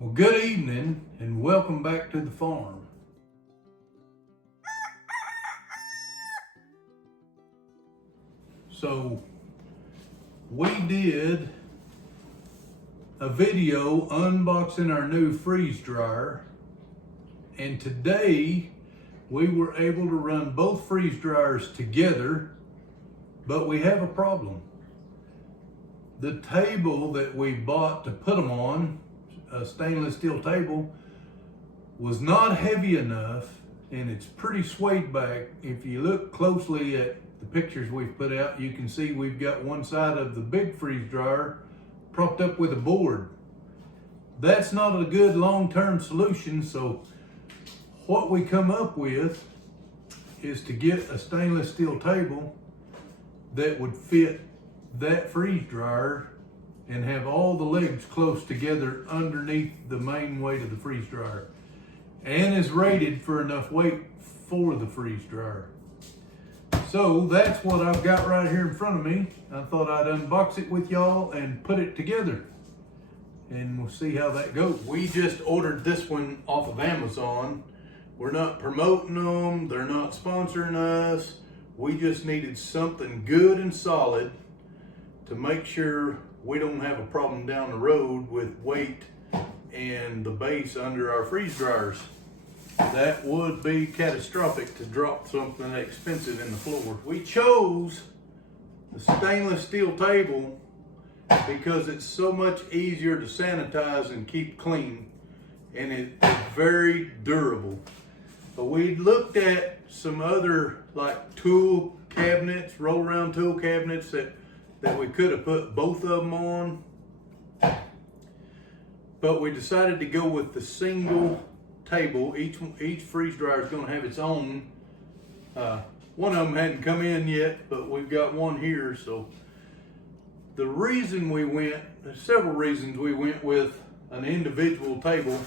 Well, good evening and welcome back to the farm. So we did a video unboxing our new freeze dryer, and today we were able to run both freeze dryers together, but we have a problem. The table that we bought to put them on, a stainless steel table, was not heavy enough, and it's pretty swayed back. If you look closely at the pictures we've put out, you can see we've got one side of the big freeze dryer propped up with a board. That's not a good long-term solution, so what we come up with is to get a stainless steel table that would fit that freeze dryer and have all the legs close together underneath the main weight of the freeze dryer, and is rated for enough weight for the freeze dryer. So that's what I've got right here in front of me. I thought I'd unbox it with y'all and put it together, and we'll see how that goes. We just ordered this one off of Amazon. We're not promoting them, they're not sponsoring us. We just needed something good and solid to make sure we don't have a problem down the road with weight and the base under our freeze dryers. That would be catastrophic to drop something that expensive in the floor. We chose the stainless steel table because it's so much easier to sanitize and keep clean, and it's very durable. But we looked at some other like tool cabinets, roll around tool cabinets that we could have put both of them on, but we decided to go with the single table. Each freeze dryer is going to have its own. One of them hadn't come in yet, but we've got one here. So the reason there's several reasons we went with an individual table.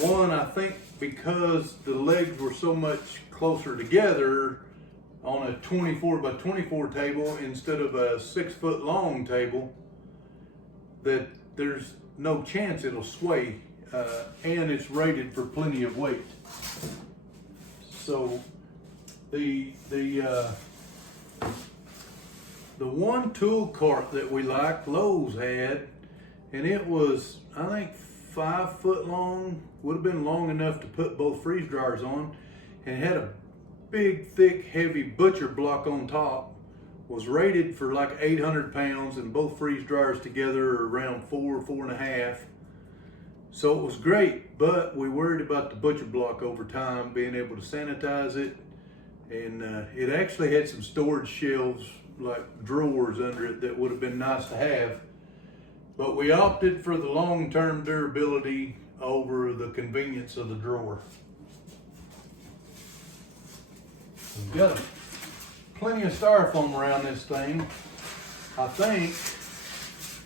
One, I think because the legs were so much closer together on a 24 by 24 table instead of a 6 foot long table, that there's no chance it'll sway, and it's rated for plenty of weight. So the one tool cart that we liked, Lowe's had, and it was, I think, 5 foot long, would have been long enough to put both freeze dryers on, and it had a big, thick, heavy butcher block on top, was rated for like 800 pounds, and both freeze dryers together are around 4.5. So it was great, but we worried about the butcher block over time, being able to sanitize it, and it actually had some storage shelves, like drawers under it, that would have been nice to have. But we opted for the long-term durability over the convenience of the drawer. We've got plenty of styrofoam around this thing. I think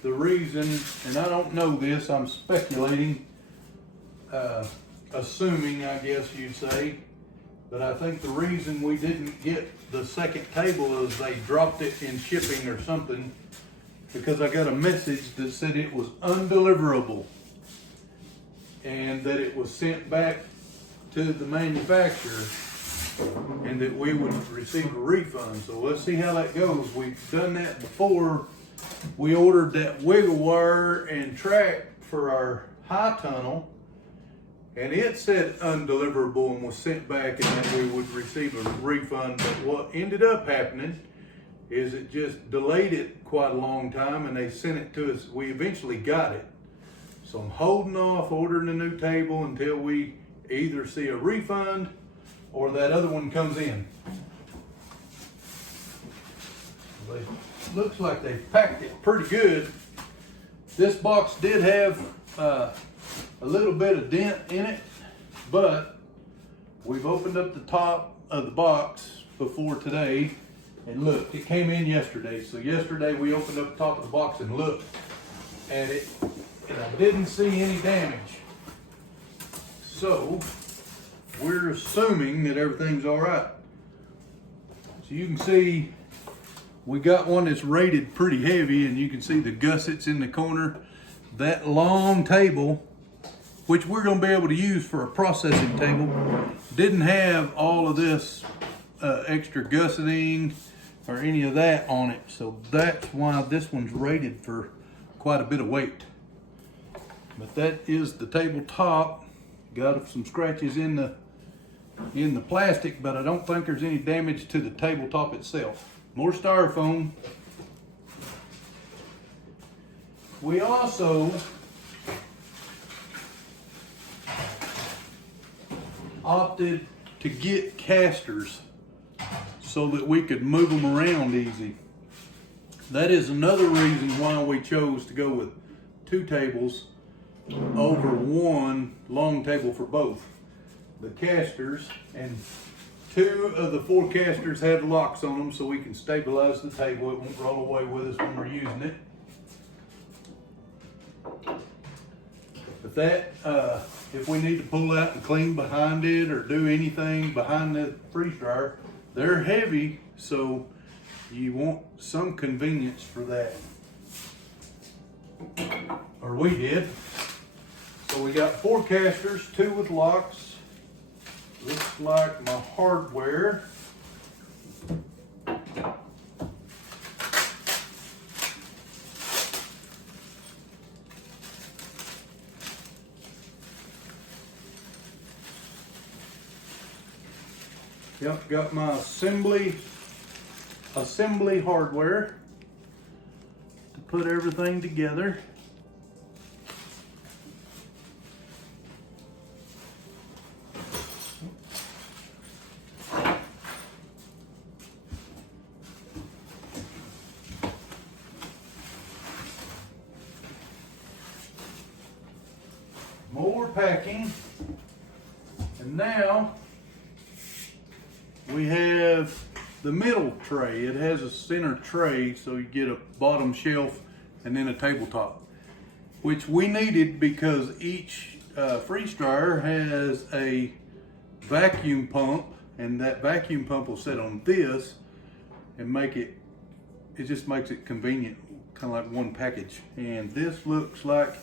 the reason, and I don't know this, I'm speculating, assuming, I guess you'd say, but I think the reason we didn't get the second table is they dropped it in shipping or something, because I got a message that said it was undeliverable and that it was sent back to the manufacturer and that we would receive a refund. So let's see how that goes. We've done that before. We ordered that wiggle wire and track for our high tunnel, and it said undeliverable and was sent back, and that we would receive a refund. But what ended up happening is it just delayed it quite a long time, and they sent it to us. We eventually got it. So I'm holding off ordering a new table until we either see a refund or that other one comes in. Looks like they packed it pretty good. This box did have a little bit of dent in it, but we've opened up the top of the box before today, and look, it came in yesterday. So yesterday we opened up the top of the box and looked at it, and I didn't see any damage. So we're assuming that everything's all right. So you can see we got one that's rated pretty heavy, and you can see the gussets in the corner. That long table which we're going to be able to use for a processing table. Didn't have all of this extra gusseting or any of that on it, so that's why this one's rated for quite a bit of weight. But that is the tabletop. Got some scratches in the plastic, but I don't think there's any damage to the tabletop itself. More styrofoam. We also opted to get casters so that we could move them around easy. That is another reason why we chose to go with 2 tables over 1 long table for both. The casters, and 2 of the 4 casters have locks on them so we can stabilize the table. It won't roll away with us when we're using it. But that, if we need to pull out and clean behind it or do anything behind the freeze dryer, they're heavy, so you want some convenience for that. Or we did. So we got 4 casters, 2 with locks. Looks like my hardware. Yep, got my assembly hardware to put everything together. More packing, and now we have the middle tray. It has a center tray, so you get a bottom shelf and then a tabletop, which we needed because each freeze dryer has a vacuum pump, and that vacuum pump will sit on this and it just makes it convenient, kind of like one package. And this looks like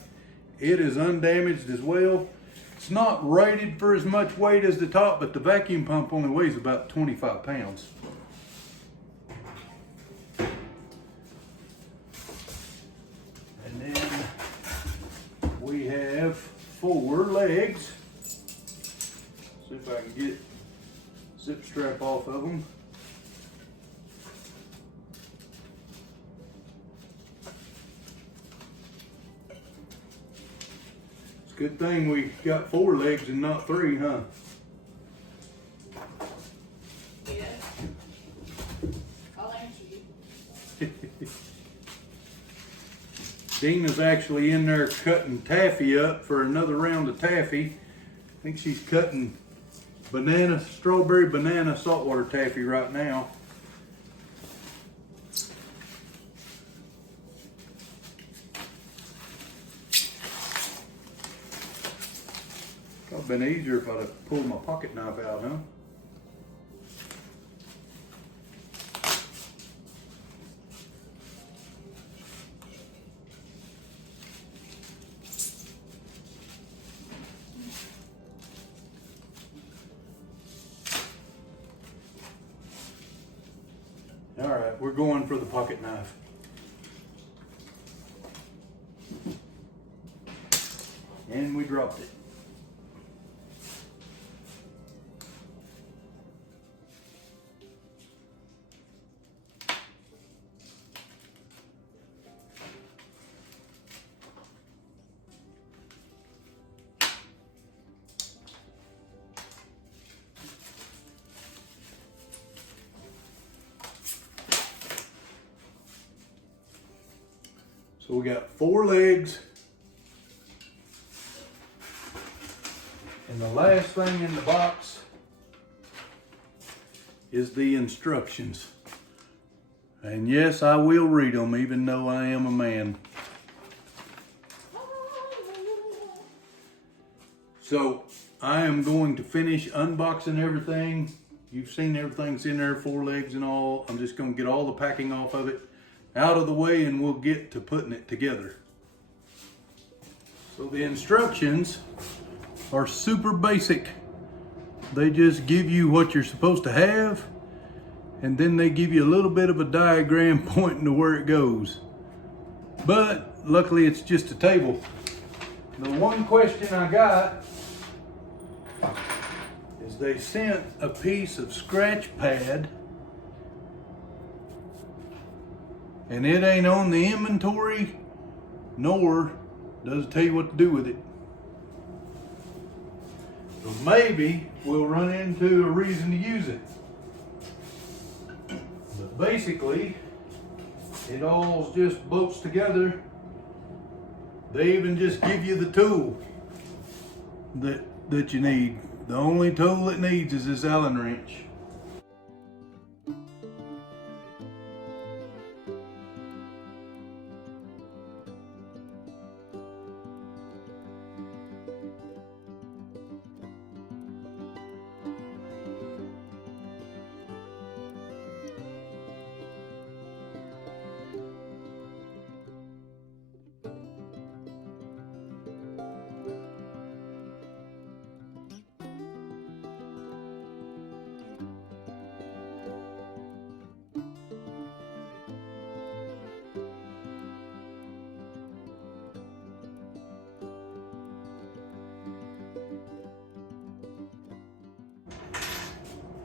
it is undamaged as well. It's not rated for as much weight as the top, but the vacuum pump only weighs about 25 pounds. And then we have 4 legs. See if I can get zip strap off of them. Good thing we got 4 legs and not 3, huh? Yeah. I'll answer you. Deanna's actually in there cutting taffy up for another round of taffy. I think she's cutting strawberry banana saltwater taffy right now. It'd been easier if I'd have pulled my pocket knife out, huh? All right, we're going for the pocket knife. And we dropped it. So we got 4 legs. And the last thing in the box is the instructions. And yes, I will read them even though I am a man. So I am going to finish unboxing everything. You've seen everything's in there, 4 legs and all. I'm just going to get all the packing off of it out of the way, and we'll get to putting it together. So the instructions are super basic. They just give you what you're supposed to have, and then they give you a little bit of a diagram pointing to where it goes. But luckily it's just a table. The one question I got is they sent a piece of scratch pad, and it ain't on the inventory, nor does it tell you what to do with it. So maybe we'll run into a reason to use it. But basically, it all just bolts together. They even just give you the tool that you need. The only tool it needs is this Allen wrench.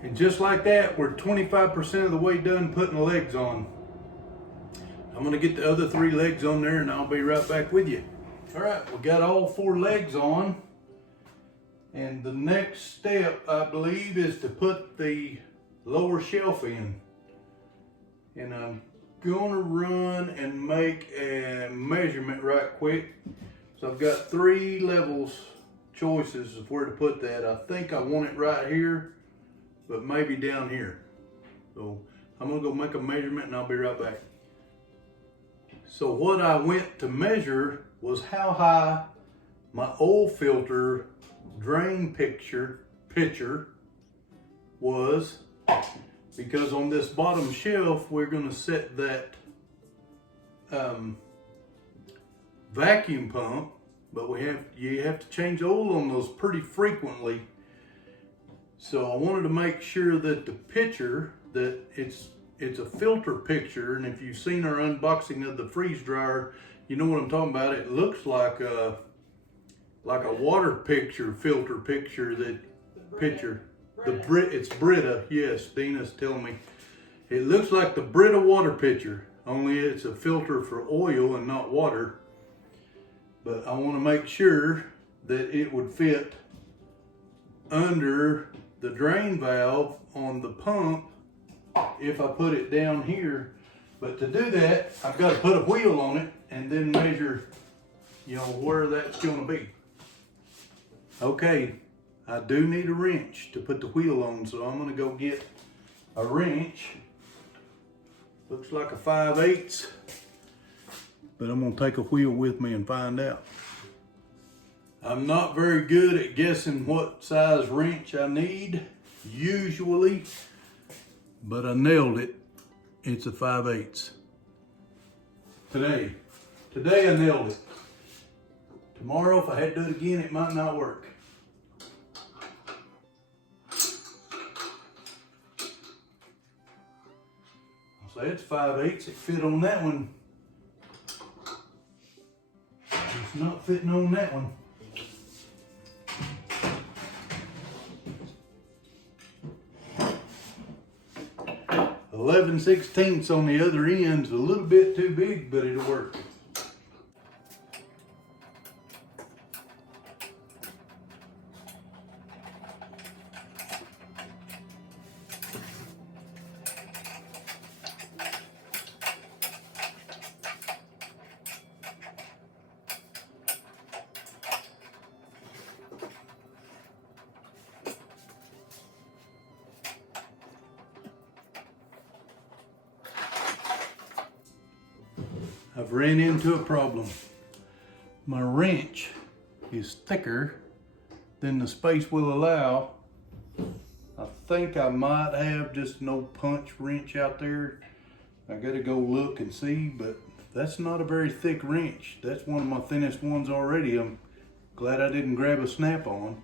And just like that, we're 25% of the way done putting the legs on. I'm gonna get the other 3 legs on there and I'll be right back with you. All right, we got all 4 legs on. And the next step, I believe, is to put the lower shelf in. And I'm gonna run and make a measurement right quick. So I've got 3 levels, choices of where to put that. I think I want it right here, but maybe down here. So I'm gonna go make a measurement and I'll be right back. So what I went to measure was how high my oil filter drain pitcher was, because on this bottom shelf we're gonna set that vacuum pump, but you have to change oil on those pretty frequently. So I wanted to make sure that the pitcher, that it's a filter pitcher, and if you've seen our unboxing of the freeze dryer, you know what I'm talking about. It looks like a water pitcher, filter pitcher, it's Brita, yes, Dina's telling me. It looks like the Brita water pitcher, only it's a filter for oil and not water. But I want to make sure that it would fit under the drain valve on the pump if I put it down here. But to do that, I've got to put a wheel on it and then measure, where that's going to be. Okay, I do need a wrench to put the wheel on, so I'm going to go get a wrench. Looks like a 5/8, but I'm going to take a wheel with me and find out. I'm not very good at guessing what size wrench I need, usually, but I nailed it. It's a 5/8. Today I nailed it. Tomorrow, if I had to do it again, it might not work. So it's 5/8. It fit on that one. It's not fitting on that one. (11/16) on the other end's a little bit too big, but it'll work. I've ran into a problem. My wrench is thicker than the space will allow. I think I might have just an old punch wrench out there. I gotta go look and see, but That's not a very thick wrench. That's one of my thinnest ones already. I'm glad I didn't grab a snap-on.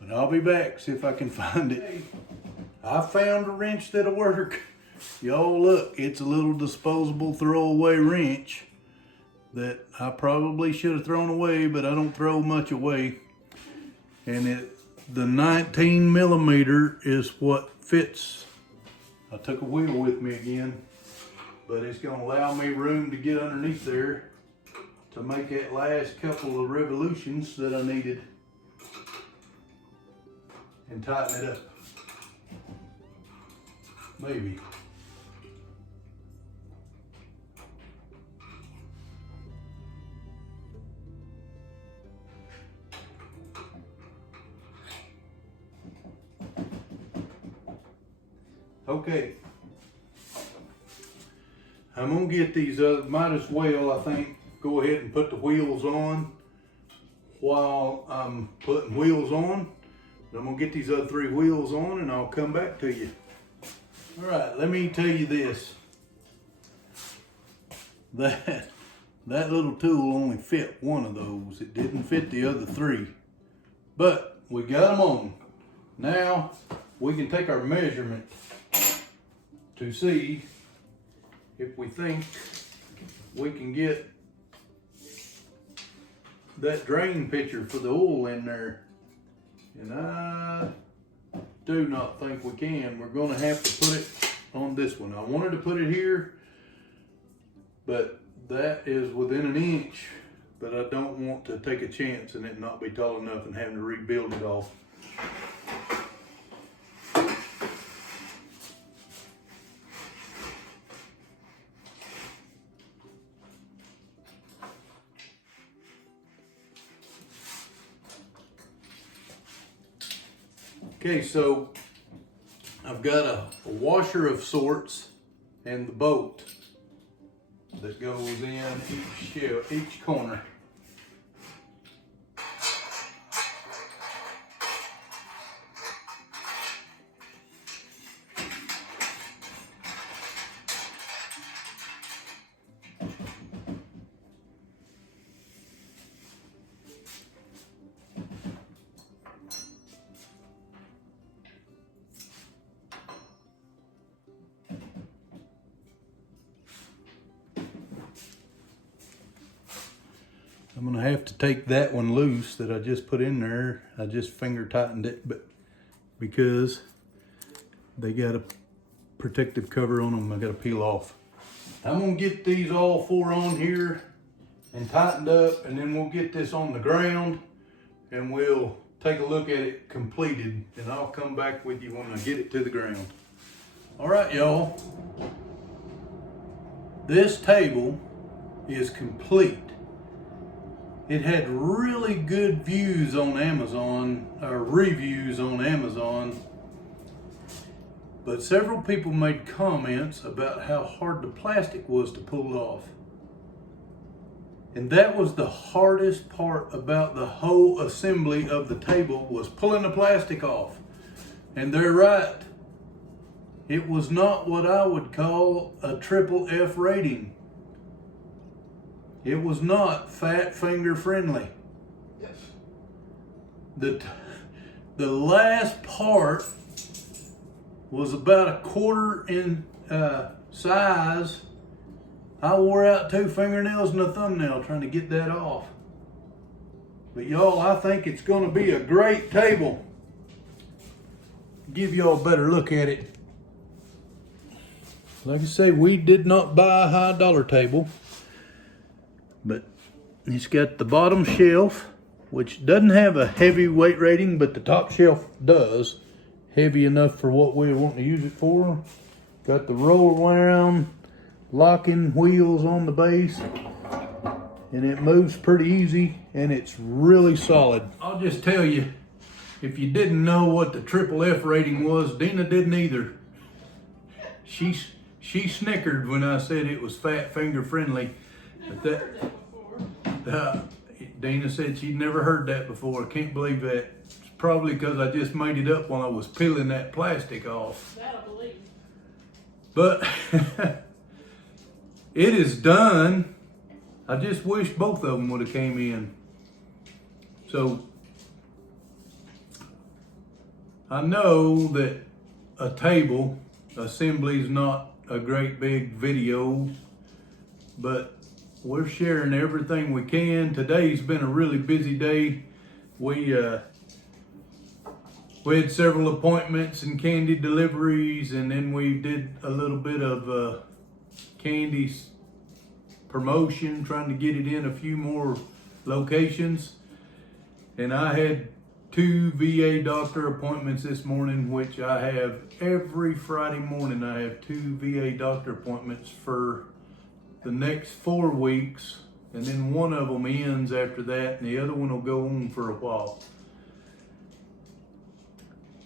But I'll be back, see if I can find it. I found a wrench that'll work. Y'all look, it's a little disposable throwaway wrench that I probably should have thrown away, but I don't throw much away. And the 19 millimeter is what fits. I took a wheel with me again, but it's gonna allow me room to get underneath there to make that last couple of revolutions that I needed and tighten it up. Maybe. Okay. I'm gonna get these might as well, I think, go ahead and put the wheels on while I'm putting wheels on. I'm gonna get these other 3 wheels on and I'll come back to you. All right, let me tell you this. That little tool only fit one of those. It didn't fit the other 3. But we got them on. Now we can take our measurement to see if we think we can get that drain pitcher for the oil in there. And I do not think we can. We're gonna have to put it on this one. I wanted to put it here, but that is within an inch, but I don't want to take a chance and it not be tall enough and having to rebuild it all. Okay, so I've got a washer of sorts and the bolt that goes in each corner. I'm gonna have to take that one loose that I just put in there. I just finger tightened it, but because they got a protective cover on them, I gotta peel off. I'm gonna get these all 4 on here and tightened up, and then we'll get this on the ground and we'll take a look at it completed, and I'll come back with you when I get it to the ground. All right, y'all. This table is complete. It had really good views on Amazon, or reviews on Amazon, but several people made comments about how hard the plastic was to pull off. And that was the hardest part about the whole assembly of the table, was pulling the plastic off. And they're right. It was not what I would call a triple F rating. It was not fat finger friendly. Yes. The last part was about 1/4 in size. I wore out 2 fingernails and a thumbnail trying to get that off. But y'all, I think it's gonna be a great table. Give y'all a better look at it. Like I say, we did not buy a high dollar table, but it's got the bottom shelf, which doesn't have a heavy weight rating, but the top shelf does. Heavy enough for what we want to use it for. Got the roll around locking wheels on the base, and it moves pretty easy, and it's really solid. I'll just tell you, if you didn't know what the triple F rating was, Dina didn't either. She snickered when I said it was fat finger friendly. But Dina said she'd never heard that before. I can't believe that. It's probably because I just made it up when I was peeling that plastic off. That I believe. But it is done. I just wish both of them would have came in. So I know that a table assembly is not a great big video, but we're sharing everything we can. Today's been a really busy day. We had several appointments and candy deliveries, and then we did a little bit of candy promotion, trying to get it in a few more locations. And I had 2 VA doctor appointments this morning, which I have every Friday morning. I have 2 VA doctor appointments for the next 4 weeks, and then one of them ends after that, and the other one will go on for a while.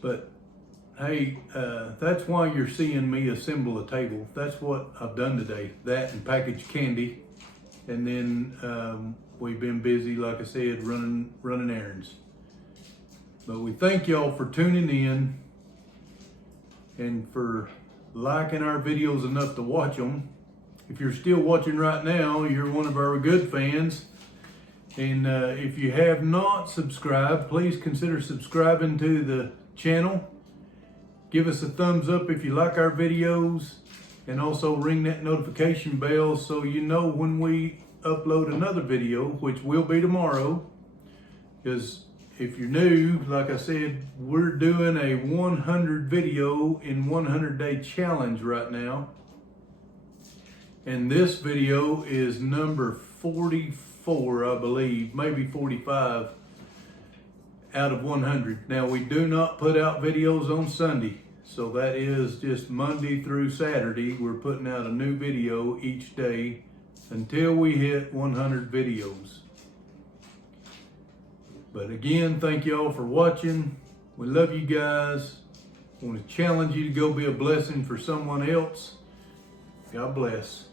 But hey, that's why you're seeing me assemble a table. That's what I've done today. That and package candy, and then we've been busy, like I said, running errands. But we thank y'all for tuning in and for liking our videos enough to watch them. If you're still watching right now, you're one of our good fans. And if you have not subscribed, please consider subscribing to the channel. Give us a thumbs up if you like our videos, and also ring that notification bell so you know when we upload another video, which will be tomorrow. Because if you're new, like I said, we're doing a 100 video in 100 day challenge right now. And this video is number 44, I believe, maybe 45 out of 100. Now, we do not put out videos on Sunday. So that is just Monday through Saturday. We're putting out a new video each day until we hit 100 videos. But again, thank y'all for watching. We love you guys. I want to challenge you to go be a blessing for someone else. God bless.